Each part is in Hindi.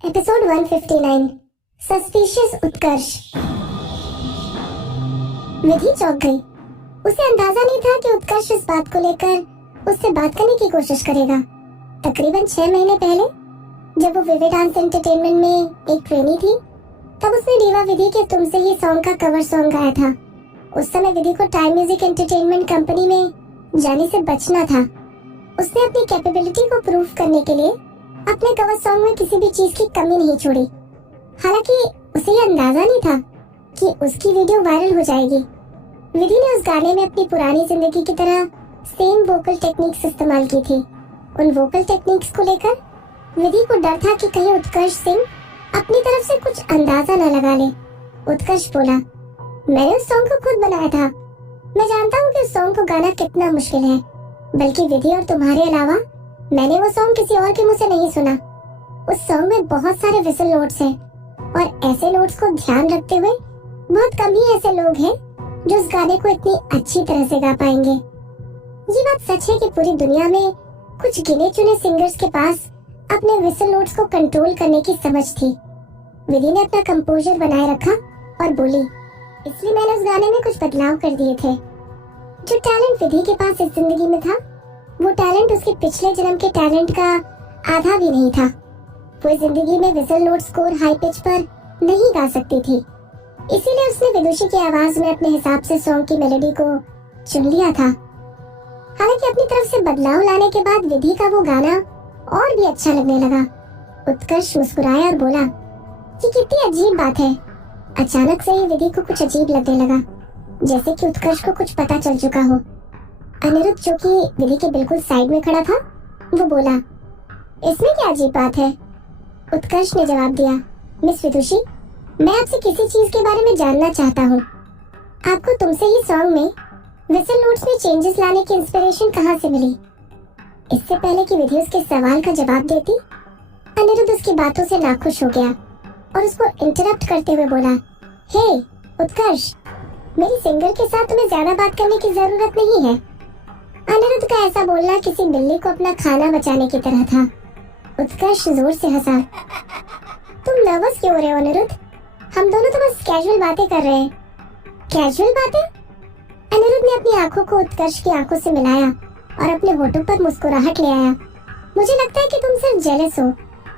एपिसोड 159 सस्पिशियस उत्कर्ष। विधि चौंक गई। उसे अंदाजा नहीं था कि उत्कर्ष इस बात को लेकर उससे बात करने की कोशिश करेगा। तकरीबन 6 महीने पहले जब वो विवे डांस एंटरटेनमेंट में एक ट्रेनी थी, तब उसने डीवा विधि के तुमसे ही सॉन्ग का कवर सॉन्ग गाया था। उस समय विधि को टाइम म्यूजिक एंटरटेनमेंट कंपनी में जाने से बचना था। उसने अपनी कैपेबिलिटी को प्रूव करने के लिए अपने कवर सॉन्ग में किसी भी चीज की कमी नहीं छोड़ी। हालांकि उसे यह अंदाजा नहीं था कि उसकी वीडियो वायरल हो जाएगी। विधि ने उस गाने में अपनी पुरानी जिंदगी की तरह सेम वोकल टेक्निक्स इस्तेमाल की थी। उन वोकल टेक्निक्स को लेकर विधि को डर था कि कहीं उत्कर्ष सिंह अपनी तरफ से कुछ अंदाजा न लगा ले। उत्कर्ष बोला, मैंने उस सॉन्ग को खुद बनाया था। मैं जानता हूँ कि उस सॉन्ग को गाना कितना मुश्किल है, बल्कि विधि और तुम्हारे अलावा मैंने वो सॉन्ग किसी और के मुंह से नहीं सुना। उस सॉन्ग में बहुत सारे विसल नोट्स हैं और ऐसे नोट्स को ध्यान रखते हुए बहुत कम ही ऐसे लोग हैं जो उस गाने को इतनी अच्छी तरह से गा पाएंगे। ये बात सच है कि पूरी दुनिया में कुछ गिने चुने सिंगर्स के पास अपने विसल नोट्स को कंट्रोल करने की समझ थी। विधि ने अपना कंपोजर बनाए रखा और बोली, इसलिए मैंने उस गाने में कुछ बदलाव कर दिए थे। जो टैलेंट विधि के पास इस जिंदगी में था, वो टैलेंट उसके पिछले जन्म के टैलेंट का आधा भी नहीं था। वो जिंदगी में whistle note score high pitch पर नहीं गा सकती थी, इसीलिए उसने विदुषी की आवाज में अपने हिसाब से सॉन्ग की मेलोडी को चुन लिया था। हालांकि अपनी तरफ से बदलाव लाने के बाद विधि का वो गाना और भी अच्छा लगने लगा। उत्कर्ष मुस्कुराया और बोला, ये कितनी अजीब बात है। अचानक से ही विधि को कुछ अजीब लगने लगा, जैसे कि उत्कर्ष को कुछ पता चल चुका हो। अनिरुद्ध, जो कि विधि के बिल्कुल साइड में खड़ा था, वो बोला, इसमें क्या अजीब बात है। उत्कर्ष ने जवाब दिया, मिस विदुषी, मैं आपसे किसी चीज के बारे में जानना चाहता हूँ। आपको तुमसे ही सॉन्ग में विसल नोट्स में चेंजेस लाने की इंस्पिरेशन कहाँ से मिली। इससे पहले कि विधि उसके सवाल का जवाब देती, अनिरुद्ध उसकी बातों से नाखुश हो गया और उसको इंटरप्ट करते हुए बोला, हे उत्कर्ष, मेरी सिंगर के साथ तुम्हें ज्यादा बात करने की जरूरत नहीं है। अनिरुद्ध का ऐसा बोलना किसी बिल्ली को अपना खाना बचाने की तरह था। उत्कर्ष जोर से हंसा। तुम नर्वस क्यों हो रहे हो अनिरुद्ध? हम दोनों तो बस कैजुअल बातें कर रहे हैं। कैजुअल बातें? अनिरुद्ध ने अपनी आंखों को उत्कर्ष की आंखों से मिलाया और अपने होठों पर मुस्कुराहट ले आया। मुझे लगता है कि तुम सिर्फ जेलस हो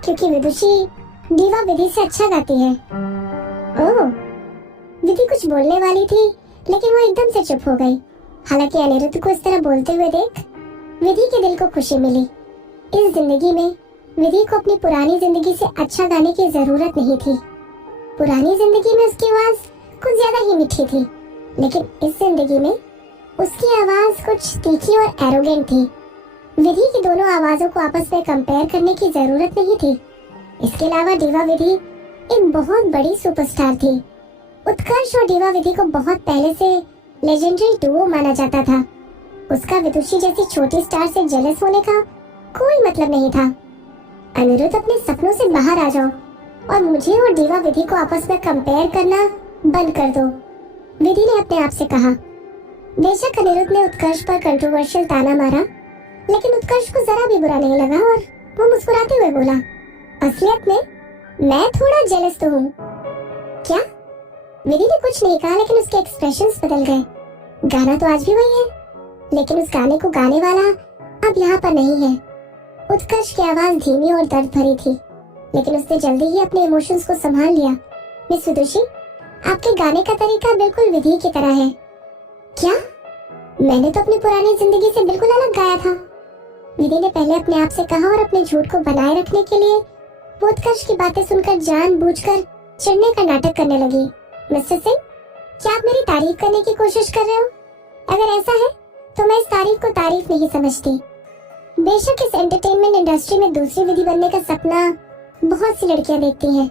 क्योंकि विदुषी डीवा विधि से अच्छा गाती है। ओह, विधि कुछ बोलने वाली थी, लेकिन वो एकदम से चुप हो गई। हालांकि अनिरुद्ध को इस तरह बोलते हुए देख विधि के दिल को खुशी मिली। इस जिंदगी में विधि को अपनी पुरानी जिंदगी से अच्छा गाने की जरूरत नहीं थी। पुरानी जिंदगी में उसकी आवाज कुछ ज्यादा ही मीठी थी, लेकिन इस जिंदगी में उसकी आवाज कुछ तीखी और एरोगेंट थी। विधि की दोनों आवाजों को आपस में कंपेयर करने की जरूरत नहीं थी। इसके अलावा डीवा विधि एक बहुत बड़ी सुपरस्टार थी। उत्कर्ष और डीवा विधि को बहुत पहले से लेजेंडरी डुओ माना जाता था। उसका विदुषी जैसी छोटी स्टार से जेलस होने का कोई मतलब नहीं था। अनिरुद्ध, अपने सपनों से बाहर आ जाओ और मुझे और डीवा विधि को आपस में कंपेयर करना बंद कर दो, विधि ने अपने आप से कहा। बेशक अनिरुद्ध ने उत्कर्ष पर कंट्रोवर्शियल ताना मारा, लेकिन उत्कर्ष को जरा भी बुरा नहीं लगा और वो मुस्कुराते हुए बोला, असलियत में मैं थोड़ा जेलस तो हूँ। क्या? विधि ने कुछ नहीं कहा, लेकिन उसके एक्सप्रेशंस बदल गए। गाना तो आज भी वही है, लेकिन उस गाने को गाने वाला अब यहाँ पर नहीं है। उत्कर्ष की आवाज धीमी और दर्द भरी थी, लेकिन उसने जल्दी ही अपने इमोशंस को संभाल लिया। मिस विदुषी, आपके गाने का तरीका बिल्कुल विधि की तरह है। क्या? मैंने तो अपनी पुरानी जिंदगी से बिल्कुल अलग गाया था, विधि ने पहले अपने आप से कहा और अपने झूठ को बनाए रखने के लिए वो उत्कर्ष की बातें सुनकर जानबूझकर चिढ़ने का नाटक करने लगी। मिस्टर सिंह, क्या आप मेरी तारीफ करने की कोशिश कर रहे हो? अगर ऐसा है तो मैं इस तारीफ को तारीफ नहीं समझती। बेशक इस एंटरटेनमेंट इंडस्ट्री में दूसरी विधि बनने का सपना बहुत सी लड़कियां देखती हैं,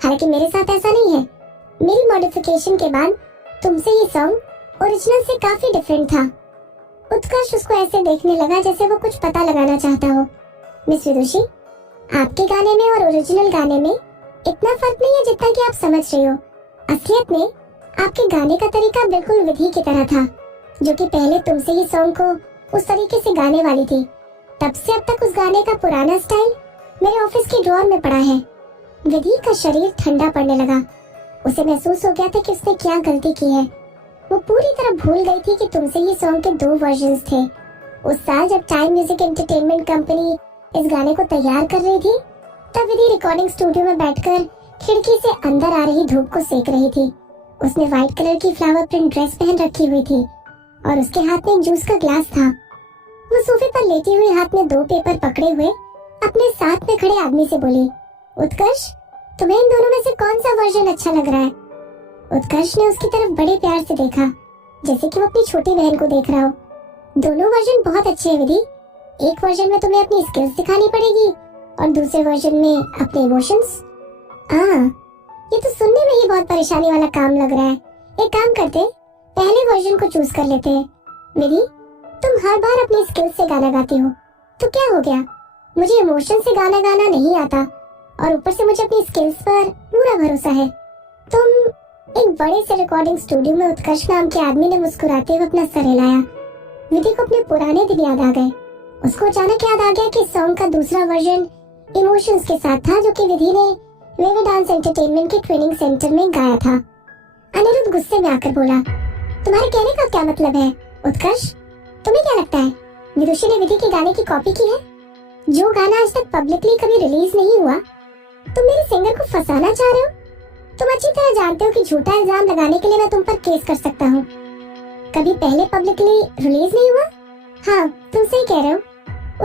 हालांकि मेरे साथ ऐसा नहीं है। मेरी मॉडिफिकेशन के बाद तुमसे ये सॉन्ग ओरिजिनल से काफी डिफरेंट था। उत्कर्ष उसको ऐसे देखने लगा जैसे वो कुछ पता लगाना चाहता हो। मिस विदुषी, आपके गाने में और ओरिजिनल गाने में इतना फर्क नहीं है जितना कि आप समझ रही हो। असलियत में आपके गाने का तरीका बिल्कुल विधि की तरह था, जो कि पहले तुमसे ही सॉन्ग को उस तरीके से गाने वाली थी। तब से अब तक उस गाने का पुराना स्टाइल मेरे ऑफिस के ड्रॉअर में पड़ा है। विधि का शरीर ठंडा पड़ने लगा। उसे महसूस हो गया था कि उसने क्या गलती की है। वो पूरी तरह भूल गई थी कि तुमसे ये सॉन्ग के 2 वर्जन्स थे। उस साल जब टाइम म्यूजिक एंटरटेनमेंट कंपनी इस गाने को तैयार कर रही थी, तब विधि रिकॉर्डिंग स्टूडियो में बैठकर खिड़की से अंदर आ रही धूप को सेक रही थी। उसने व्हाइट कलर की फ्लावर प्रिंट ड्रेस पहन रखी हुई थी और उसके हाथ में एक जूस का ग्लास था। वो सोफे पर लेटी हुई हाथ में 2 पेपर पकड़े हुए अपने साथ में खड़े आदमी से बोली, उत्कर्ष, तुम्हें इन दोनों में से कौन सा वर्जन अच्छा लग रहा है? उत्कर्ष ने उसकी तरफ बड़े प्यार से देखा, जैसे कि वो अपनी छोटी बहन को देख रहा हो। दोनों वर्जन बहुत अच्छे हैं विधि। एक वर्जन में तुम्हें अपनी स्किल्स दिखानी पड़ेगी और दूसरे वर्जन में अपने इमोशंस। ये तो सुनने में ही बहुत परेशानी वाला काम लग रहा है। एक काम करते, पहले वर्जन को चूज कर लेते हैं। विधि, तुम हर बार अपनी स्किल्स से गाना गाती हो, तो क्या हो गया? मुझे इमोशन से गाना गाना नहीं आता और ऊपर से मुझे अपनी स्किल्स पर पूरा भरोसा है। तुम एक बड़े से रिकॉर्डिंग स्टूडियो में उत्कर्ष नाम के आदमी ने मुस्कुराते हुए अपना सर हिलाया। विधि को अपने पुराने दिन याद आ गए। उसको अचानक याद आ गया कि सॉन्ग का दूसरा वर्जन इमोशंस के साथ था, जो कि विधि ने वेवे डांस एंटरटेनमेंट के ट्रेनिंग सेंटर में गाया था। अनिरुद्ध गुस्से में आकर बोला, तुम्हारे कहने का क्या मतलब है उत्कर्ष? तुम्हें क्या लगता है विदुषी ने विधि के गाने की कॉपी की है? जो गाना आज तक पब्लिकली कभी रिलीज नहीं हुआ, तुम मेरे सिंगर को फंसाना चाह रहे हो? तुम अच्छी तरह जानते हो कि झूठा इल्जाम लगाने के लिए मैं तुम पर केस कर सकता हूँ। कभी पहले पब्लिकली रिलीज नहीं हुआ? हाँ, तुम सही कह रहे हो।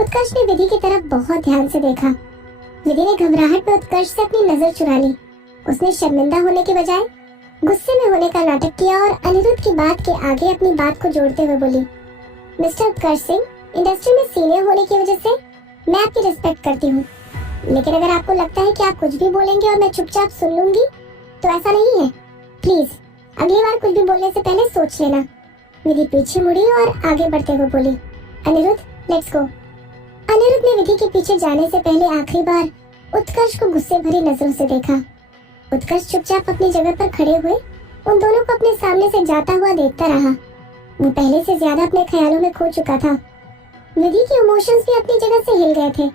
उत्कर्ष ने विधि की तरफ बहुत ध्यान से देखा। विधि ने घबराहट में उत्कर्ष से अपनी नजर चुरा ली। उसने शर्मिंदा होने के बजाय गुस्से में होने का नाटक किया और अनिरुद्ध की बात के आगे अपनी बात को जोड़ते हुए बोली, मिस्टर उत्कर्ष सिंह, इंडस्ट्री में सीनियर होने की वजह से मैं आपकी रिस्पेक्ट करती हूँ, लेकिन अगर आपको लगता है कि आप कुछ भी बोलेंगे और मैं चुपचाप सुन लूंगी, तो ऐसा नहीं है। प्लीज अगली बार कुछ भी बोलने से पहले सोच लेना। विधि पीछे मुड़ी और आगे बढ़ते हुए बोली, अनिरुद्ध, लेट्स गो। अनिरुद्ध ने विधि के पीछे जाने से पहले आखिरी बार उत्कर्ष को गुस्से भरी नजरों से देखा। उत्कर्ष चुपचाप अपनी जगह पर खड़े हुए उन दोनों को अपने सामने से जाता हुआ देखता रहा। वो पहले से ज्यादा अपने ख्यालों में खो चुका था। विधि के इमोशंस भी अपनी जगह से हिल गए थे।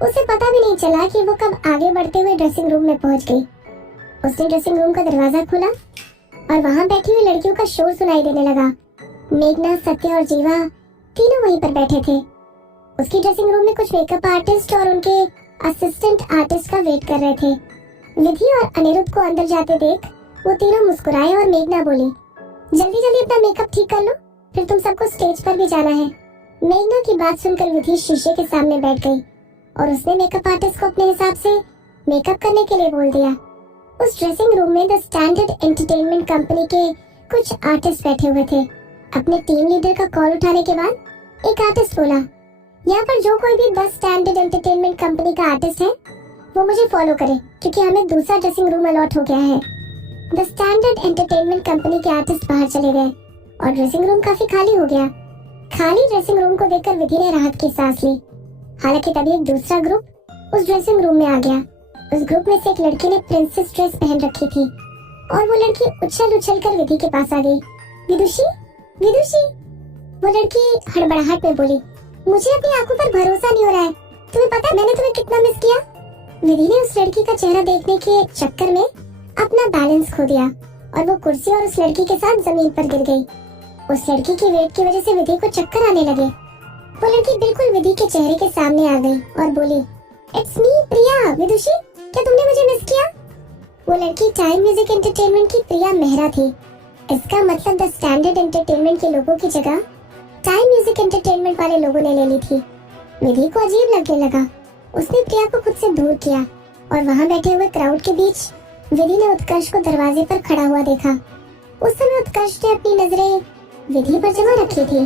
उसे पता भी नहीं चला कि वो कब आगे बढ़ते हुए ड्रेसिंग रूम में पहुंच गई। उसने ड्रेसिंग रूम का दरवाजा खोला और वहां बैठी हुई लड़कियों का शोर सुनाई देने लगा। मेघना, सत्य और जीवा तीनों वहीं पर बैठे थे। उसकी ड्रेसिंग रूम में कुछ मेकअप आर्टिस्ट और उनके असिस्टेंट आर्टिस्ट का वेट कर रहे थे। विधि और अनिरुद्ध को अंदर जाते देख वो तीनों मुस्कुराए और मेघना बोली, जल्दी जल्दी अपना मेकअप ठीक कर लो, फिर तुम सबको स्टेज पर भी जाना है। मेघना की बात सुनकर विधि शीशे के सामने बैठ गई और उसने मेकअप आर्टिस्ट को अपने हिसाब से मेकअप करने के लिए बोल दिया। उस ड्रेसिंग रूम में द स्टैंडर्ड एंटरटेनमेंट कंपनी के कुछ आर्टिस्ट बैठे हुए थे। अपने टीम लीडर का कॉल उठाने के बाद एक आर्टिस्ट बोला, यहाँ पर जो कोई भी द स्टैंडर्ड एंटरटेनमेंट कंपनी का आर्टिस्ट है वो मुझे फॉलो करे, क्योंकि हमें दूसरा ड्रेसिंग रूम अलॉट हो गया है। द स्टैंडर्ड एंटरटेनमेंट कंपनी के आर्टिस्ट बाहर चले गए और ड्रेसिंग रूम काफी खाली हो गया। खाली ड्रेसिंग रूम को देखकर विधि ने राहत की सांस ली। हालांकि तभी एक दूसरा ग्रुप उस ड्रेसिंग रूम में आ गया। उस ग्रुप में से एक लड़की ने प्रिंसेस ड्रेस पहन रखी थी और वो लड़की उछल उछल कर विधि के पास आ गई। विदुषी, विदुषी, वो लड़की हड़बड़ाहट में बोली, मुझे अपनी आंखों पर भरोसा नहीं हो रहा है। तुम्हें पता है मैंने तुम्हें कितना मिस किया? विधि ने उस लड़की का चेहरा देखने के चक्कर में अपना बैलेंस खो दिया और वो कुर्सी और उस लड़की के साथ जमीन पर गिर गई। उस लड़की की वेट की वजह से विधि को चक्कर आने लगे। वो लड़की बिल्कुल विधि के चेहरे के सामने आ गई और बोली, इट्स मी प्रिया। विदुषी, क्या तुमने मुझे मिस किया? वो लड़की टाइम म्यूजिक एंटरटेनमेंट की प्रिया मेहरा थी। इसका मतलब द स्टैंडर्ड एंटरटेनमेंट के लोगों की जगह टाइम म्यूजिक एंटरटेनमेंट वाले लोगों ने ले ली थी। विधि को अजीब लगने लगा। उसने प्रिया को खुद से दूर किया और वहां बैठे हुए क्राउड के बीच विधि ने उत्कर्ष को दरवाजे पर खड़ा हुआ देखा। उस समय उत्कर्ष ने अपनी नजरें विधि पर जमा रखी थी।